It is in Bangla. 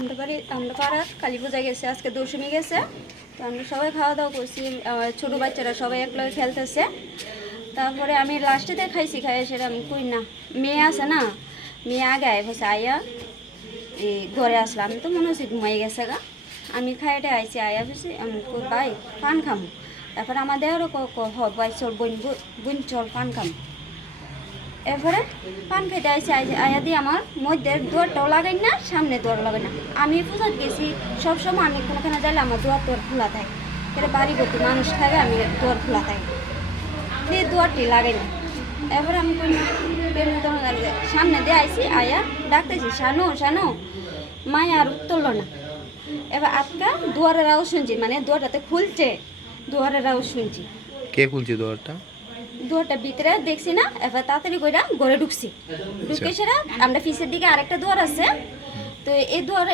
আমরা বাড়ি আমরা পাড়া কালী পূজা গেছে, আজকে দশমী গেছে। তো আমরা সবাই খাওয়া দাওয়া করছি ছোটো বাচ্চারা সবাই একলগে খেলতেছে। তারপরে আমি লাস্টেতে খাইছি খাই সেটা আমি কই না। মেয়ে আছে না, মেয়ে আগে আয় বসে আয়া, এই ঘরে আসলাম আমি তো মনে হচ্ছে ঘুমাই গেছে গা। আমি খাইটা আইছি আয়া বসে আমি কই, ভাই, পান খামু। তারপরে আমাদেরও ভাই, চল বোন বোন, চল, পান খামু। এরপরে পান খেতে আইসি আয়া দিয়ে আমার মধ্যে দোয়ারটাও লাগাই না, সামনে দোয়ার লাগাই না। আমি পূজাত গেছি, সবসময় আমি কোনোখানে যাইলে আমার দোয়ার তোয়ার খোলা থাকে। এটা বাড়ি ভর্তি মানুষ থাকে, আমি দোয়ার খোলা থাকে। দিয়ে দোয়ারটি লাগাই না। এরপরে আমি। সামনে দিয়ে আইসি আয়া ডাকতেছি, শানু শানু, মায়া আর উত্তরলো না। এবার আজকা দুয়ারের আওয়াজ শুনছি মানে দুয়ারটাতে খুলছে, দুয়ারের আওয়াজ শুনছি। কে খুলছে দোয়ারটা? দুয়ারটা ভিতরে দেখছি না এবার তাড়াতাড়ি কইরা ঘরে ঢুকছি। ঢুকে সেরা আমরা ফিসের দিকে আরেকটা দুয়ার আছে। তো এই দুয়ারে